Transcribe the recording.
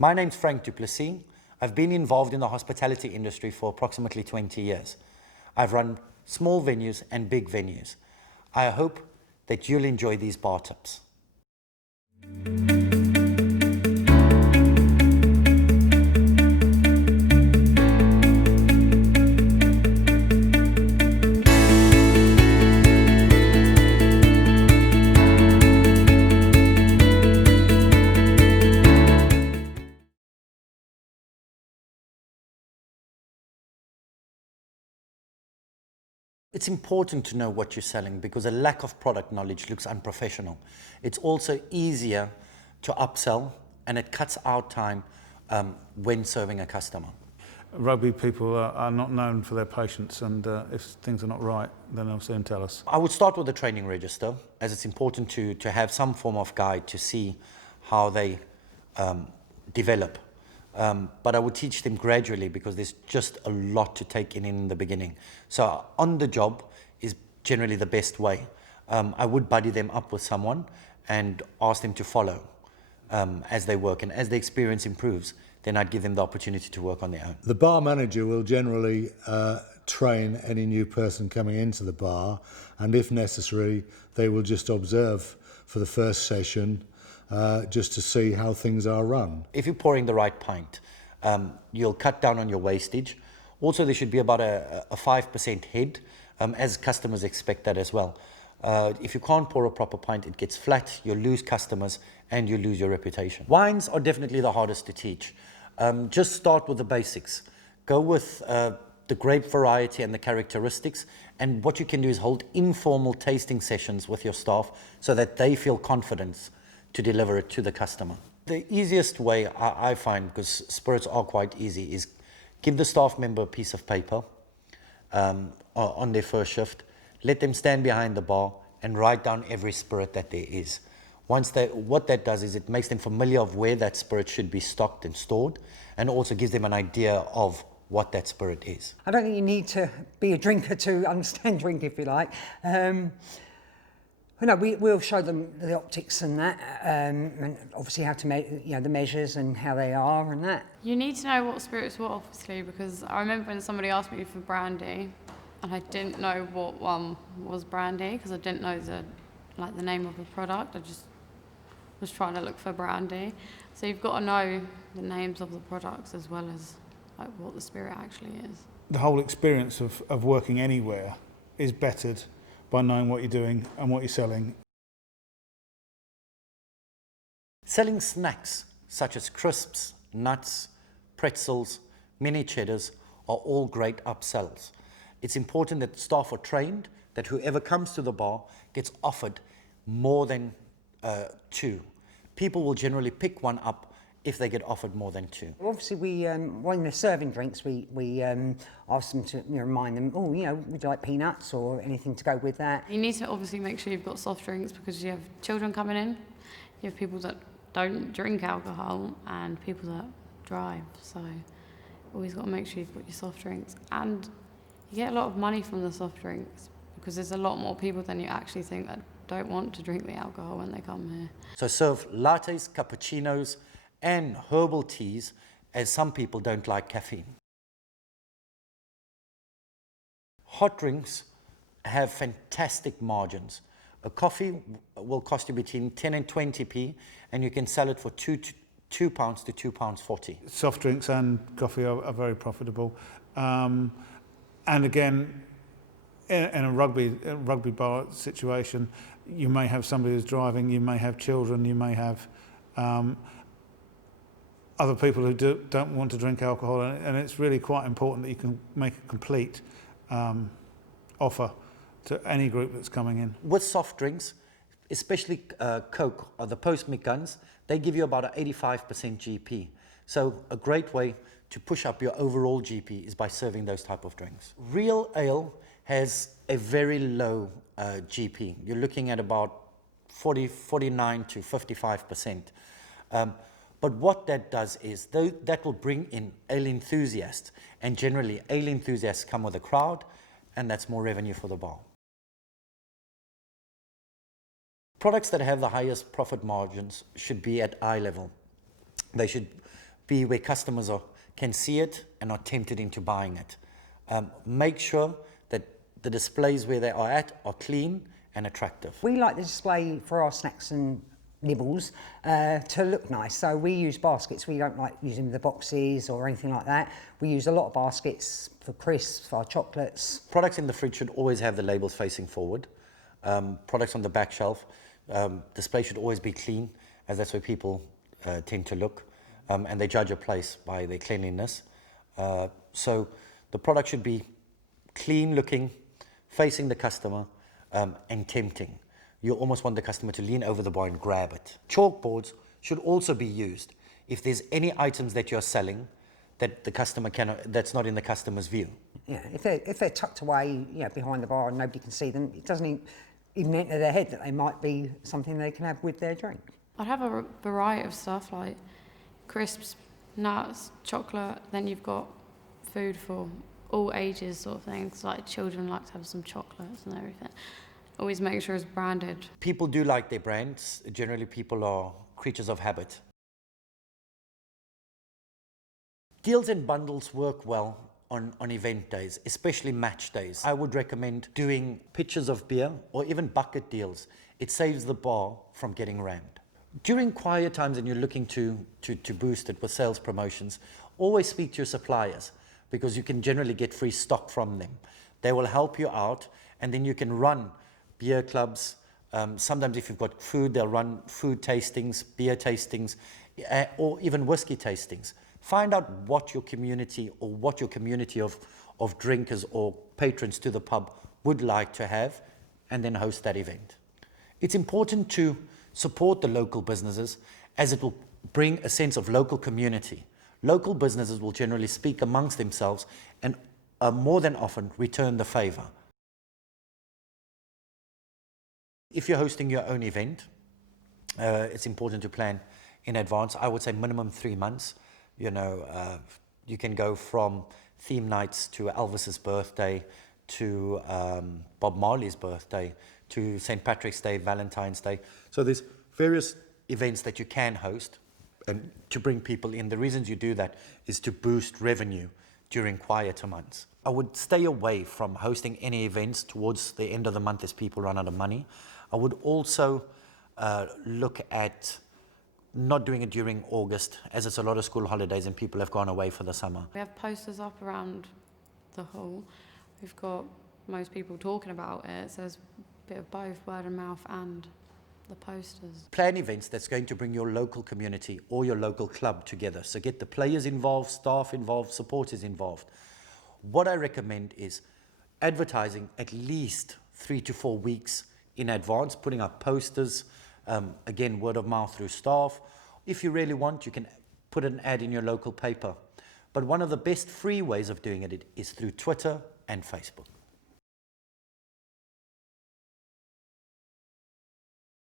My name's Frank Duplessis. I've been involved in the hospitality industry for approximately 20 years. I've run small venues and big venues. I hope that you'll enjoy these bar tips. It's important to know what you're selling because a lack of product knowledge looks unprofessional. It's also easier to upsell and it cuts out time when serving a customer. Rugby people are not known for their patience, and if things are not right, then they'll soon tell us. I would start with the training register, as it's important to have some form of guide to see how they develop. But I would teach them gradually because there's just a lot to take in the beginning. So on the job is generally the best way. I would buddy them up with someone and ask them to follow as they work. And as the experience improves, then I'd give them the opportunity to work on their own. The bar manager will generally train any new person coming into the bar, and if necessary, they will just observe for the first session just to see how things are run. If you're pouring the right pint, you'll cut down on your wastage. Also, there should be about a 5% head, as customers expect that as well. If you can't pour a proper pint, it gets flat, you'll lose customers and you lose your reputation. Wines are definitely the hardest to teach. Just start with the basics. Go with the grape variety and the characteristics, and what you can do is hold informal tasting sessions with your staff so that they feel confidence to deliver it to the customer. The easiest way I find, because spirits are quite easy, is give the staff member a piece of paper on their first shift, let them stand behind the bar and write down every spirit that there is. What that does is it makes them familiar of where that spirit should be stocked and stored, and also gives them an idea of what that spirit is. I don't think you need to be a drinker to understand drink, if you like. No, we'll show them the optics and that, and obviously how to make the measures and how they are and that. You need to know what spirits were, obviously, because I remember when somebody asked me for brandy, and I didn't know what one was brandy because I didn't know the name of the product. I just was trying to look for brandy. So you've got to know the names of the products as well as what the spirit actually is. The whole experience of working anywhere is bettered by knowing what you're doing and what you're selling. Selling snacks such as crisps, nuts, pretzels, mini cheddars are all great upsells. It's important that staff are trained, that whoever comes to the bar gets offered more than two. People will generally pick one up if they get offered more than two. Obviously, when they're serving drinks, we ask them to remind them, would you like peanuts or anything to go with that? You need to obviously make sure you've got soft drinks because you have children coming in, you have people that don't drink alcohol and people that drive. So always got to make sure you've got your soft drinks, and you get a lot of money from the soft drinks because there's a lot more people than you actually think that don't want to drink the alcohol when they come here. So serve lattes, cappuccinos, and herbal teas, as some people don't like caffeine. Hot drinks have fantastic margins. A coffee will cost you between 10 and 20p, and you can sell it for £2 to £2.40. Soft drinks and coffee are very profitable. And again, in a rugby bar situation, you may have somebody who's driving, you may have children, you may have other people who don't want to drink alcohol, and it's really quite important that you can make a complete offer to any group that's coming in. With soft drinks, especially Coke or the post-mix guns, they give you about an 85% GP. So a great way to push up your overall GP is by serving those type of drinks. Real ale has a very low GP. You're looking at about 49 to 55%. But what that does is that will bring in ale enthusiasts, and generally ale enthusiasts come with a crowd, and that's more revenue for the bar. Products that have the highest profit margins should be at eye level. They should be where customers can see it and are tempted into buying it. Make sure that the displays where they are at are clean and attractive. We like the display for our snacks and nibbles to look nice, so we use baskets. We don't like using the boxes or anything like that. We use a lot of baskets for crisps, for our chocolates. Products in the fridge should always have the labels facing forward. Products on the back shelf, display should always be clean, as that's where people tend to look, and they judge a place by their cleanliness. So the product should be clean looking, facing the customer, and tempting. You almost want the customer to lean over the bar and grab it. Chalkboards should also be used if there's any items that you're selling that the customer that's not in the customer's view. Yeah, if they're tucked away, behind the bar and nobody can see them, it doesn't even enter their head that they might be something they can have with their drink. I'd have a variety of stuff like crisps, nuts, chocolate. Then you've got food for all ages, sort of things. Like children like to have some chocolates and everything. Always make sure it's branded. People do like their brands. Generally, people are creatures of habit. Deals and bundles work well on event days, especially match days. I would recommend doing pitchers of beer or even bucket deals. It saves the bar from getting rammed. During quiet times and you're looking to boost it with sales promotions, always speak to your suppliers because you can generally get free stock from them. They will help you out, and then you can run beer clubs. Sometimes if you've got food, they'll run food tastings, beer tastings, or even whiskey tastings. Find out what your community of drinkers or patrons to the pub would like to have, and then host that event. It's important to support the local businesses, as it will bring a sense of local community. Local businesses will generally speak amongst themselves and more than often return the favor. If you're hosting your own event, it's important to plan in advance. I would say minimum 3 months. You can go from theme nights to Elvis's birthday, to Bob Marley's birthday, to St. Patrick's Day, Valentine's Day. So there's various events that you can host and to bring people in. The reasons you do that is to boost revenue during quieter months. I would stay away from hosting any events towards the end of the month as people run out of money. I would also look at not doing it during August, as it's a lot of school holidays and people have gone away for the summer. We have posters up around the hall. We've got most people talking about it, so there's a bit of both word of mouth and the posters. Plan events that's going to bring your local community or your local club together. So get the players involved, staff involved, supporters involved. What I recommend is advertising at least 3 to 4 weeks in advance, putting up posters, again, word of mouth through staff. If you really want, you can put an ad in your local paper. But one of the best free ways of doing it is through Twitter and Facebook.